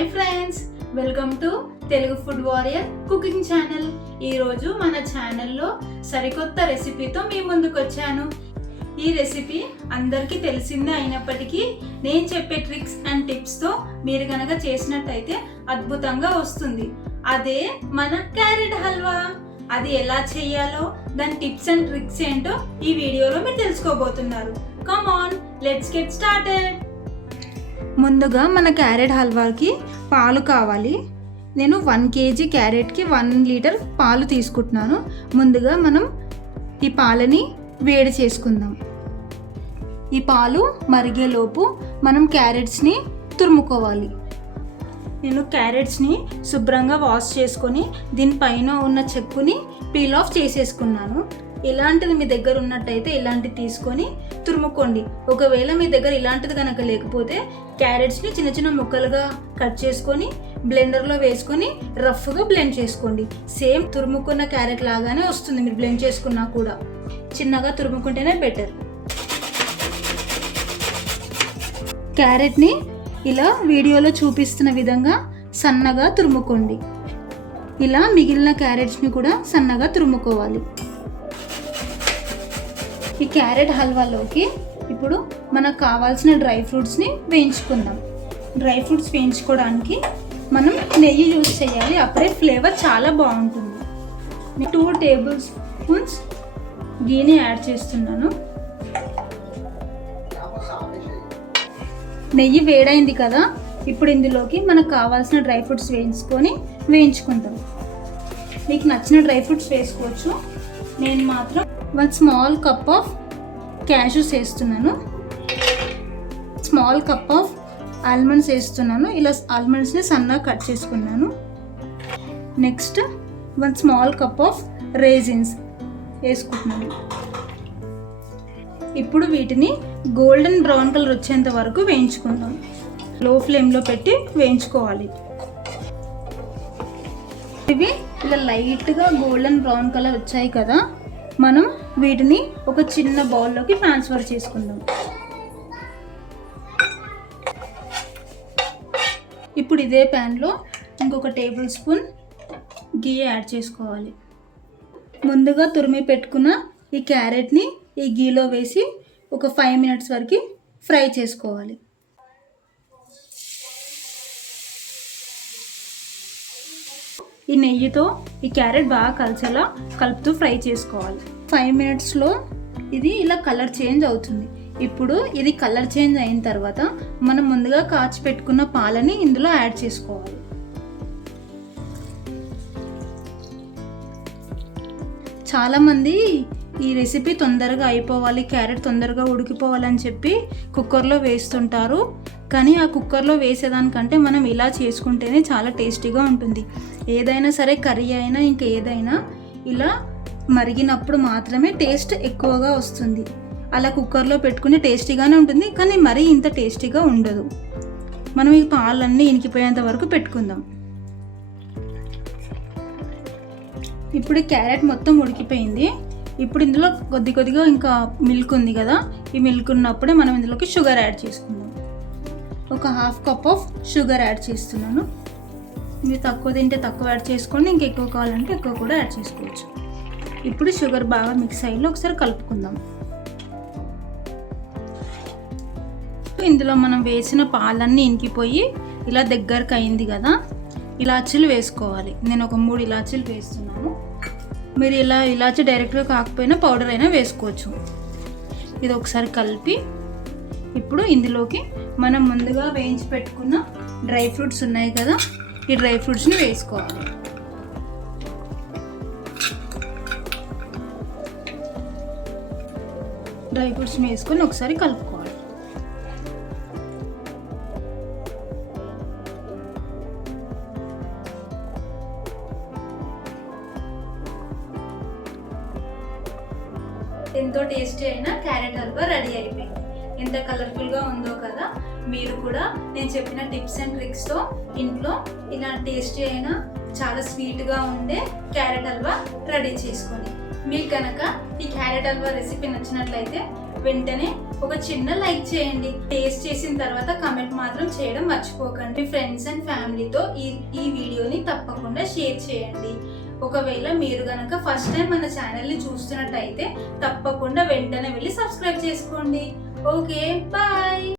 Hi friends welcome to Telugu food warrior cooking channel. ఈరోజు మన ఛానల్లో సరికొత్త రెసిపీతో మీ ముందుకు వచ్చాను ఈ రెసిపీ అందరికీ తెలిసిందే అయినప్పటికీ నేను చెప్పే ట్రిక్స్ అండ్ టిప్స్తో మీరు కనుక చేసినట్టయితే అద్భుతంగా వస్తుంది. అదే మన క్యారెట్ హల్వా. అది ఎలా చేయాలో దాని టిప్స్ అండ్ ట్రిక్స్ ఏంటో ఈ వీడియోలో మీరు తెలుసుకోబోతున్నారు. Come on let's get started ముందుగా మన క్యారెట్ హల్వాకి పాలు కావాలి. నేను వన్ కేజీ క్యారెట్కి వన్ లీటర్ పాలు తీసుకుంటున్నాను. ముందుగా మనం ఈ పాలని వేడి చేసుకుందాం. ఈ పాలు మరిగేలోపు మనం క్యారెట్స్ని తురుముకోవాలి. నేను క్యారెట్స్ని శుభ్రంగా వాష్ చేసుకొని దీనిపైన ఉన్న చెక్కుని పీల్ ఆఫ్ చేసేసుకున్నాను. ఇలాంటిది మీ దగ్గర ఉన్నట్టయితే ఇలాంటిది తీసుకొని తురుముకోండి. ఒకవేళ మీ దగ్గర ఇలాంటిది కనుక లేకపోతే క్యారెట్స్ని చిన్న చిన్న ముక్కలుగా కట్ చేసుకొని బ్లెండర్లో వేసుకొని రఫ్గా బ్లెండ్ చేసుకోండి. సేమ్ తురుముకున్న క్యారెట్ లాగానే వస్తుంది మీరు బ్లెండ్ చేసుకున్నా కూడా. చిన్నగా తురుముకుంటేనే బెటర్. క్యారెట్ని ఇలా వీడియోలో చూపిస్తున్న విధంగా సన్నగా తురుముకోండి. ఇలా మిగిలిన క్యారెట్స్ని కూడా సన్నగా తురుముకోవాలి. ఈ క్యారెట్ హల్వాలోకి ఇప్పుడు మనకు కావాల్సిన డ్రై ఫ్రూట్స్ని వేయించుకుందాం. డ్రై ఫ్రూట్స్ వేయించుకోవడానికి మనం నెయ్యి యూజ్ చేయాలి. అప్పుడే ఫ్లేవర్ చాలా బాగుంటుంది. టూ టేబుల్ స్పూన్స్ గీని యాడ్ చేస్తున్నాను. నెయ్యి వేడైంది కదా ఇప్పుడు ఇందులోకి మనకు కావాల్సిన డ్రై ఫ్రూట్స్ వేయించుకొని వేయించుకుంటాం. మీకు నచ్చిన డ్రై ఫ్రూట్స్ వేసుకోవచ్చు. నేను మాత్రం one small cup of cashews వేస్తున్నాను. స్మాల్ కప్ ఆఫ్ ఆల్మండ్స్ వేస్తున్నాను. ఇలా ఆల్మండ్స్ని సన్నగా కట్ చేసుకున్నాను. Next one small cup of raisins వేసుకుంటున్నాను. ఇప్పుడు వీటిని గోల్డెన్ బ్రౌన్ కలర్ వచ్చేంత వరకు వేయించుకుందాం. లో ఫ్లేమ్లో పెట్టి వేయించుకోవాలి. ఇవి ఇలా లైట్గా గోల్డెన్ బ్రౌన్ కలర్ వచ్చాయి కదా. మనం వీటిని ఒక చిన్న బౌల్లోకి ట్రాన్స్ఫర్ చేసుకుందాం. ఇప్పుడు ఇదే ప్యాన్లో ఇంకొక టేబుల్ స్పూన్ గీ యాడ్ చేసుకోవాలి. ముందుగా తురిమి పెట్టుకున్న ఈ క్యారెట్ని ఈ గీలో వేసి ఒక ఫైవ్ మినిట్స్ వరకు ఫ్రై చేసుకోవాలి. ఈ నెయ్యితో ఈ క్యారెట్ బాగా కలిసేలా కలుపుతూ ఫ్రై చేసుకోవాలి. ఫైవ్ మినిట్స్లో ఇది ఇలా కలర్ చేంజ్ అవుతుంది. ఇప్పుడు ఇది కలర్ చేంజ్ అయిన తర్వాత మనం ముందుగా కాచి పెట్టుకున్న పాలని ఇందులో యాడ్ చేసుకోవాలి. చాలామంది ఈ రెసిపీ తొందరగా అయిపోవాలి క్యారెట్ తొందరగా ఉడికిపోవాలని చెప్పి కుక్కర్లో వేస్తుంటారు. కానీ ఆ కుక్కర్లో వేసేదానికంటే మనం ఇలా చేసుకుంటేనే చాలా టేస్టీగా ఉంటుంది. ఏదైనా సరే కర్రీ అయినా ఇంకా ఏదైనా ఇలా మరిగినప్పుడు మాత్రమే టేస్ట్ ఎక్కువగా వస్తుంది. అలా కుక్కర్లో పెట్టుకుని టేస్టీగానే ఉంటుంది కానీ మరీ ఇంత టేస్టీగా ఉండదు. మనం ఈ పాలన్నీ ఇనికిపోయేంత వరకు పెట్టుకుందాం. ఇప్పుడు క్యారెట్ మొత్తం ఉడికిపోయింది. ఇప్పుడు ఇందులో కొద్ది కొద్దిగా ఇంకా మిల్క్ ఉంది కదా ఈ మిల్క్ ఉన్నప్పుడే మనం ఇందులోకి షుగర్ యాడ్ చేసుకుందాం. ఒక half cup of sugar add చేస్తున్నాను. మీరు తక్కువ తింటే తక్కువ యాడ్ చేసుకోండి ఇంకా ఎక్కువ కావాలంటే ఎక్కువ కూడా యాడ్ చేసుకోవచ్చు. ఇప్పుడు షుగర్ బాగా మిక్స్ అయ్యి ఒకసారి కలుపుకుందాం. ఇందులో మనం వేసిన పాలన్నీ ఇంకిపోయి ఇలా దగ్గరకు అయింది కదా ఇలాచీలు వేసుకోవాలి. నేను ఒక మూడు ఇలాచీలు వేస్తున్నాను. మీరు ఇలా ఇలాచి డైరెక్ట్గా కాకపోయినా పౌడర్ అయినా వేసుకోవచ్చు. ఇది ఒకసారి కలిపి ఇప్పుడు ఇందులోకి మనం ముందుగా వేయించి పెట్టుకున్న డ్రై ఫ్రూట్స్ ఉన్నాయి కదా ఈ డ్రై ఫ్రూట్స్ని వేసుకోవాలి. డ్రై ఫ్రూట్స్ని వేసుకొని ఒకసారి కలుపుకోవాలి. ఎంతో టేస్టీ అయిన క్యారెట్ హల్వా రెడీ అయిపోయింది. ఎంత కలర్ఫుల్గా ఉందో కదా మీరు కూడా నేను చెప్పిన టిప్స్ అండ్ ట్రిక్స్తో ఇంట్లో ఇలా టేస్టీ అయిన చాలా స్వీట్గా ఉండే క్యారెట్ హల్వా రెడీ చేసుకోండి మీకు కనుక ఈ క్యారెట్ హల్వా రెసిపీ నచ్చినట్లయితే వెంటనే ఒక చిన్న లైక్ చేయండి. టేస్ట్ చేసిన తర్వాత కమెంట్ మాత్రం చేయడం మర్చిపోకండి. మీ ఫ్రెండ్స్ అండ్ ఫ్యామిలీతో ఈ ఈ వీడియోని తప్పకుండా షేర్ చేయండి. ఒకవేళ మీరు గనక ఫస్ట్ టైం మన ఛానల్ని చూస్తున్నట్టయితే తప్పకుండా వెంటనే వెళ్ళి సబ్స్క్రైబ్ చేసుకోండి. Okay bye